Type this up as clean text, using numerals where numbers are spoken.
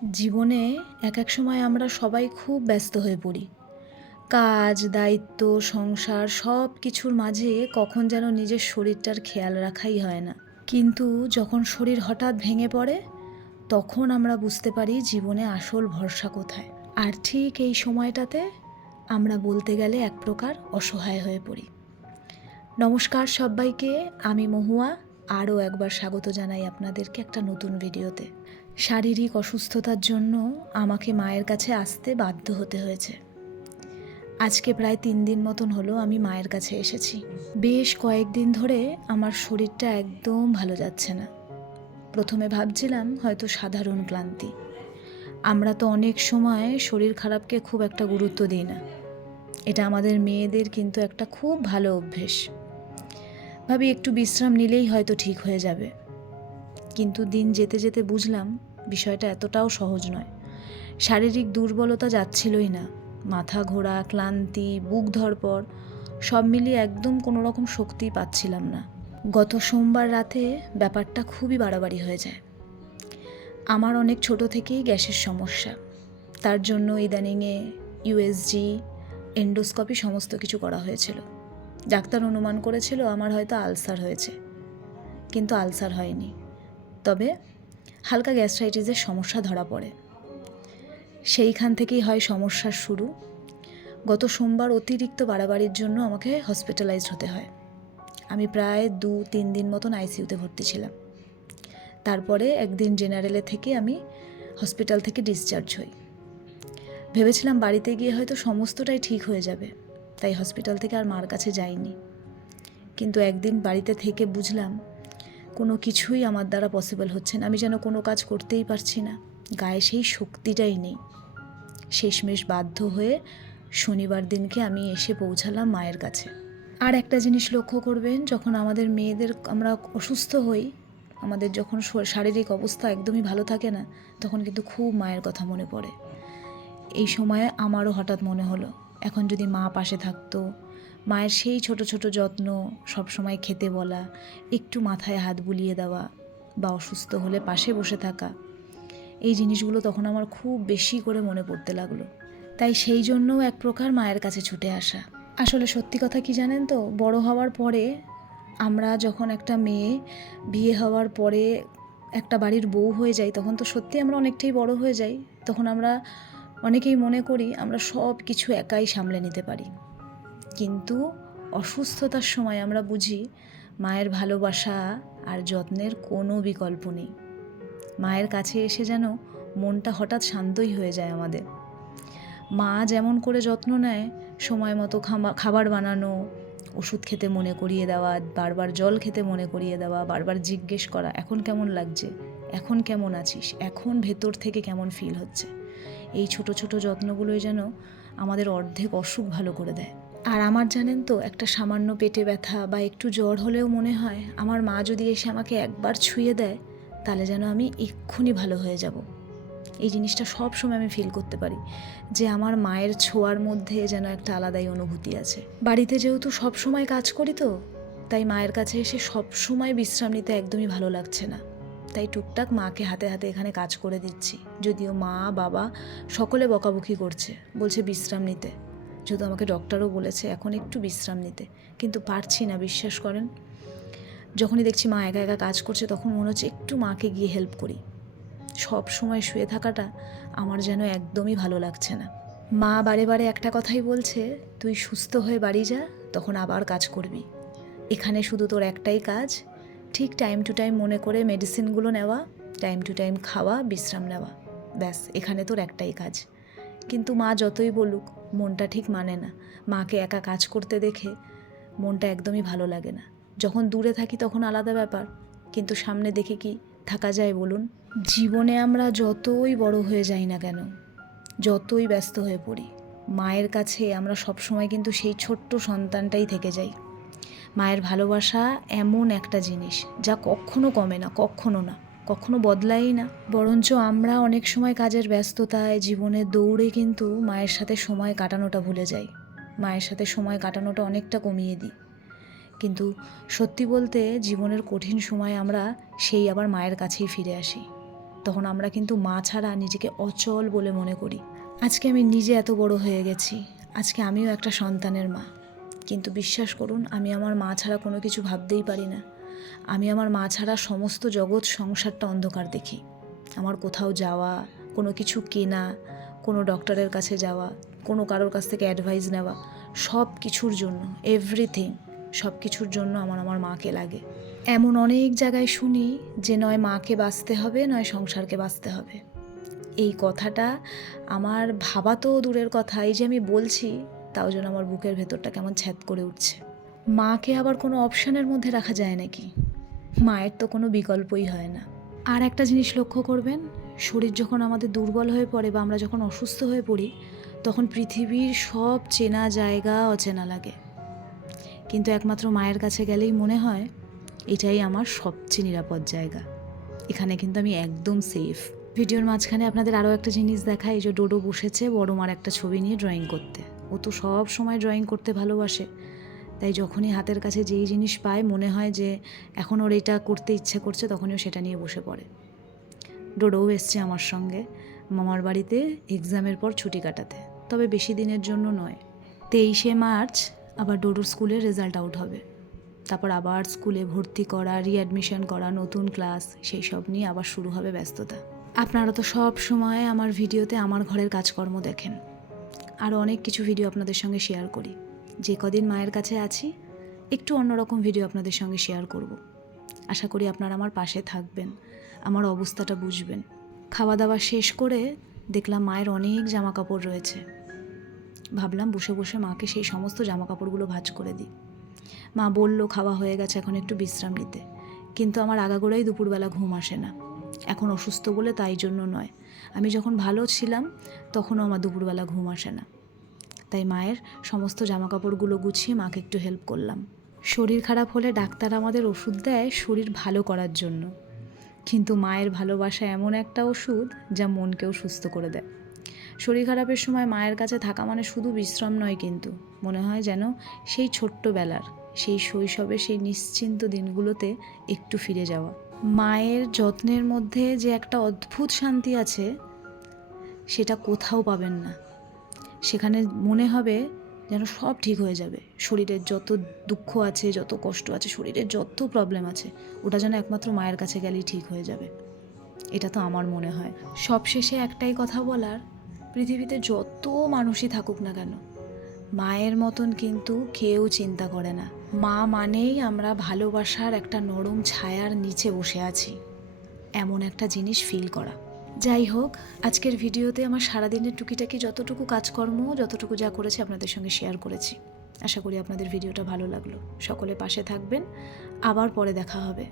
জীবনে এক এক সময় আমরা সবাই খুব ব্যস্ত হয়ে পড়ি। কাজ, দায়িত্ব, সংসার সব কিছুর মাঝে কখন যেন নিজের শরীরটার খেয়াল রাখাই হয় না। কিন্তু যখন শরীর হঠাৎ ভেঙে পড়ে, তখন আমরা বুঝতে পারি জীবনে আসল ভরসা কোথায়। আর ঠিক এই সময়টাতে আমরা বলতে গেলে এক প্রকার অসহায় হয়ে পড়ি। নমস্কার সবাইকে, আমি মহুয়া। আরও একবার স্বাগত জানাই আপনাদেরকে একটা নতুন ভিডিওতে। শারীরিক অসুস্থতার জন্য আমাকে মায়ের কাছে আসতে বাধ্য হতে হয়েছে। আজকে প্রায় 3 দিন মতন হলো আমি মায়ের কাছে এসেছি। বেশ কয়েকদিন ধরে আমার শরীরটা একদম ভালো যাচ্ছে না। প্রথমে ভাবছিলাম হয়তো সাধারণ ক্লান্তি। আমরা তো অনেক সময় শরীর খারাপকে খুব একটা গুরুত্ব দিই না। এটা আমাদের মেয়েদের কিন্তু একটা খুব ভালো অভ্যেস। ভাবি একটু বিশ্রাম নিলেই হয়তো ঠিক হয়ে যাবে। কিন্তু দিন যেতে যেতে বুঝলাম বিষয়টা এতটাও সহজ নয়। শারীরিক দুর্বলতা যাচ্ছিলই না। মাথা ঘোরা, ক্লান্তি, বুক ধড়ফড় সব মিলিয়ে একদম কোনো রকম শক্তিই পাচ্ছিলাম না। গত সোমবার রাতে ব্যাপারটা খুবই বাড়াবাড়ি হয়ে যায়। আমার অনেক ছোট থেকেই গ্যাসের সমস্যা। তার জন্য ইদানিংয়ে ইউএসজি, এন্ডোস্কোপি সমস্ত কিছু করা হয়েছিল। ডাক্তার অনুমান করেছিল আমার হয়তো আলসার হয়েছে, কিন্তু আলসার হয়নি। তবে হালকা গ্যাস্ট্রাইটিসের সমস্যা ধরা পড়ে। সেইখান থেকেই হয় সমস্যার শুরু। গত সোমবার অতিরিক্ত বাড়াবাড়ির জন্য আমাকে হসপিটালাইজড হতে হয়। আমি প্রায় 2-3 দিন মতন আইসিইউতে ভর্তি ছিলাম। তারপরে একদিন জেনারেলে থেকে আমি হসপিটাল থেকে ডিসচার্জ হই। ভেবেছিলাম বাড়িতে গিয়ে হয়তো সমস্তটাই ঠিক হয়ে যাবে, তাই হসপিটাল থেকে আর মার কাছে যাইনি। কিন্তু একদিন বাড়িতে থেকে বুঝলাম কোনো কিছুই আমার দ্বারা পসিবল হচ্ছে না। আমি যেন কোনো কাজ করতেই পারছি না, গায়ে সেই শক্তিটাই নেই। শেষমেশ বাধ্য হয়ে শনিবার দিনকে আমি এসে পৌঁছালাম মায়ের কাছে। আর একটা জিনিস লক্ষ্য করবেন, যখন আমাদের মেয়েদের আমরা অসুস্থ হই, আমাদের যখন শারীরিক অবস্থা একদমই ভালো থাকে না, তখন কিন্তু খুব মায়ের কথা মনে পড়ে। এই সময়ে আমারও হঠাৎ মনে হলো এখন যদি মা পাশে থাকতো, মায়ের সেই ছোট ছোট যত্ন, সবসময় খেতে বলা, একটু মাথায় হাত বুলিয়ে দেওয়া বা অসুস্থ হলে পাশে বসে থাকা, এই জিনিসগুলো তখন আমার খুব বেশি করে মনে পড়তে লাগলো। তাই সেই জন্যও এক প্রকার মায়ের কাছে ছুটে আসা। আসলে সত্যি কথা কি জানেন তো, বড় হওয়ার পরে আমরা যখন একটা মেয়ে বিয়ে হওয়ার পরে একটা বাড়ির বউ হয়ে যাই, তখন তো সত্যি আমরা অনেকটাই বড় হয়ে যাই। তখন আমরা অনেকেই মনে করি আমরা সব কিছু একাই সামলে নিতে পারি। কিন্তু অসুস্থতার সময় আমরা বুঝি মায়ের ভালোবাসা আর যত্নের কোনো বিকল্প নেই। মায়ের কাছে এসে যেন মনটা হঠাৎ শান্তই হয়ে যায় আমাদের। মা যেমন করে যত্ন নেয়, সময় মতো খাবার বানানো, ওষুধ খেতে মনে করিয়ে দেওয়া, বারবার জল খেতে মনে করিয়ে দেওয়া, বারবার জিজ্ঞেস করা এখন কেমন লাগছে, এখন কেমন আছিস, এখন ভেতর থেকে কেমন ফিল হচ্ছে, এই ছোট ছোট যত্নগুলোই যেন আমাদের অর্ধেক অসুখ ভালো করে দেয়। আর আমার জানেন তো, একটা সামান্য পেটে ব্যথা বা একটু জ্বর হলেও মনে হয় আমার মা যদি এসে আমাকে একবার ছুঁয়ে দেয়, তাহলে যেন আমি এক্ষুনি ভালো হয়ে যাব। এই জিনিসটা সব সময় আমি ফিল করতে পারি যে আমার মায়ের ছোঁয়ার মধ্যে যেন একটা আলাদাই অনুভূতি আছে। বাড়িতে যেহেতু সব সময় কাজ করি, তো তাই মায়ের কাছে এসে সব সময় বিশ্রাম নিতে একদমই ভালো লাগছে না। তাই টুকটাক মাকে হাতে হাতে এখানে কাজ করে দিচ্ছি। যদিও মা বাবা সকলে বকাবকি করছে, বলছে বিশ্রাম নিতে, যেহেতু আমাকে ডক্টরও বলেছে এখন একটু বিশ্রাম নিতে, কিন্তু পারছি না, বিশ্বাস করেন। যখনই দেখছি মা একা একা কাজ করছে, তখন মনে হচ্ছে একটু মাকে গিয়ে হেল্প করি। সব সময় শুয়ে থাকাটা আমার যেন একদমই ভালো লাগছে না। মা বারে বারে একটা কথাই বলছে, তুই সুস্থ হয়ে বাড়ি যা, তখন আবার কাজ করবি। এখানে শুধু তোর একটাই কাজ, ঠিক টাইম টু টাইম মনে করে মেডিসিনগুলো নেওয়া, টাইম টু টাইম খাওয়া, বিশ্রাম নেওয়া, ব্যাস এখানে তোর একটাই কাজ। কিন্তু মা যতই বলুক মনটা ঠিক মানে না। মাকে একা কাজ করতে দেখে মনটা একদমই ভালো লাগে না। যখন দূরে থাকি তখন আলাদা ব্যাপার, কিন্তু সামনে দেখে কি থাকা যায় বলুন? জীবনে আমরা যতই বড় হয়ে যাই না কেন, যতই ব্যস্ত হয়ে পড়ি, মায়ের কাছে আমরা সবসময় কিন্তু সেই ছোট্ট সন্তানটাই থেকে যাই। মায়ের ভালোবাসা এমন একটা জিনিস যা কখনো কমে না, কখনো না, কখনো বদলায়ই না। বরঞ্চ আমরা অনেক সময় কাজের ব্যস্ততায়, জীবনের দৌড়ে কিন্তু মায়ের সাথে সময় কাটানোটা ভুলে যাই, মায়ের সাথে সময় কাটানোটা অনেকটা কমিয়ে দিই। কিন্তু সত্যি বলতে জীবনের কঠিন সময় আমরা সেই আবার মায়ের কাছেই ফিরে আসি। তখন আমরা কিন্তু মা ছাড়া নিজেকে অচল বলে মনে করি। আজকে আমি নিজে এত বড় হয়ে গেছি, আজকে আমিও একটা সন্তানের মা, কিন্তু বিশ্বাস করুন আমি আমার মা ছাড়া কোনো কিছু ভাবতেই পারি না। আমি আমার মা ছাড়া সমস্ত জগৎ সংসারটা অন্ধকার দেখি। আমার কোথাও যাওয়া, কোনো কিছু কেনা, কোনো ডক্টরের কাছে যাওয়া, কোনো কারোর কাছ থেকে অ্যাডভাইস নেওয়া, সব কিছুর জন্য, এভরিথিং, সব কিছুর জন্য আমার মাকে লাগে। এমন অনেক জায়গায় শুনি যে নয় মাকে বাঁচতে হবে, নয় সংসারকে বাঁচতে হবে। এই কথাটা আমার ভাবা তো দূরের কথা, এই যে আমি বলছি তাও যেন আমার বুকের ভেতরটা কেমন ছ্যাদ করে উঠছে। মাকে আবার কোনো অপশানের মধ্যে রাখা যায় নাকি? মায়ের তো কোনো বিকল্পই হয় না। আর একটা জিনিস লক্ষ্য করবেন, শরীর যখন আমাদের দুর্বল হয়ে পড়ে বা আমরা যখন অসুস্থ হয়ে পড়ি, তখন পৃথিবীর সব চেনা জায়গা অচেনা লাগে, কিন্তু একমাত্র মায়ের কাছে গেলেই মনে হয় এটাই আমার সবচেয়ে নিরাপদ জায়গা, এখানে কিন্তু আমি একদম সেফ। ভিডিওর মাঝখানে আপনাদের আরও একটা জিনিস দেখায়, এই যে ডোডো বসেছে বড় মার একটা ছবি নিয়ে ড্রয়িং করতে। ও তো সব সময় ড্রয়িং করতে ভালোবাসে, তাই যখনই হাতের কাছে যেই জিনিস পায় মনে হয় যে এখন ওর এটা করতে ইচ্ছে করছে, তখনই ও সেটা নিয়ে বসে পড়ে। ডোডোও এসছে আমার সঙ্গে মামার বাড়িতে এক্সামের পর ছুটি কাটাতে, তবে বেশি দিনের জন্য নয়। 23শে মার্চ আবার ডোডোর স্কুলের রেজাল্ট আউট হবে, তারপর আবার স্কুলে ভর্তি করা, রিঅ্যাডমিশন করা, নতুন ক্লাস, সেই সব নিয়ে আবার শুরু হবে ব্যস্ততা। আপনারা তো সব সময় আমার ভিডিওতে আমার ঘরের কাজকর্ম দেখেন, আরও অনেক কিছু ভিডিও আপনাদের সঙ্গে শেয়ার করি। যে কদিন মায়ের কাছে আছি একটু অন্যরকম ভিডিও আপনাদের সঙ্গে শেয়ার করব। আশা করি আপনারা আমার পাশে থাকবেন, আমার অবস্থাটা বুঝবেন। খাওয়া দাওয়া শেষ করে দেখলাম মায়ের অনেক জামা কাপড় রয়েছে, ভাবলাম বসে বসে মাকে সেই সমস্ত জামা কাপড়গুলো ভাঁজ করে দিই। মা বলল খাওয়া হয়ে গেছে, এখন একটু বিশ্রাম নিতে, কিন্তু আমার আগাগোড়াই দুপুরবেলা ঘুম আসে না। এখন অসুস্থ বলে তাই জন্য নয়, আমি যখন ভালো ছিলাম তখনও আমার দুপুরবেলা ঘুম আসে না। তাই মায়ের সমস্ত জামাকাপড়গুলো গুছিয়ে মাকে একটু হেল্প করলাম। শরীর খারাপ হলে ডাক্তার আমাদের ওষুধ দেয় শরীর ভালো করার জন্য, কিন্তু মায়ের ভালোবাসা এমন একটা ওষুধ যা মনকেও সুস্থ করে দেয়। শরীর খারাপের সময় মায়ের কাছে থাকা মানে শুধু বিশ্রাম নয়, কিন্তু মনে হয় যেন সেই ছোট্টবেলার, সেই শৈশবে, সেই নিশ্চিন্ত দিনগুলোতে একটু ফিরে যাওয়া। মায়ের যত্নের মধ্যে যে একটা অদ্ভুত শান্তি আছে, সেটা কোথাও পাবেন না। সেখানে মনে হবে যেন সব ঠিক হয়ে যাবে, শরীরের যত দুঃখ আছে, যত কষ্ট আছে, শরীরের যত প্রবলেম আছে, ওটা যেন একমাত্র মায়ের কাছে গেলেই ঠিক হয়ে যাবে, এটা তো আমার মনে হয়। সবশেষে একটাই কথা বলার, পৃথিবীতে যত মানুষই থাকুক না কেন, মায়ের মতন কিন্তু কেউ চিন্তা করে না। মা মানেই আমরা ভালোবাসার একটা নরম ছায়ার নিচে বসে আছি, এমন একটা জিনিস ফিল করা। যাই হোক, আজকের ভিডিওতে আমার সারাদিনের টুকিটাকি যতটুকু কাজকর্ম, যতটুকু যা করেছি আপনাদের সঙ্গে শেয়ার করেছি। আশা করি আপনাদের ভিডিওটা ভালো লাগলো। সকলে পাশে থাকবেন, আবার পরে দেখা হবে।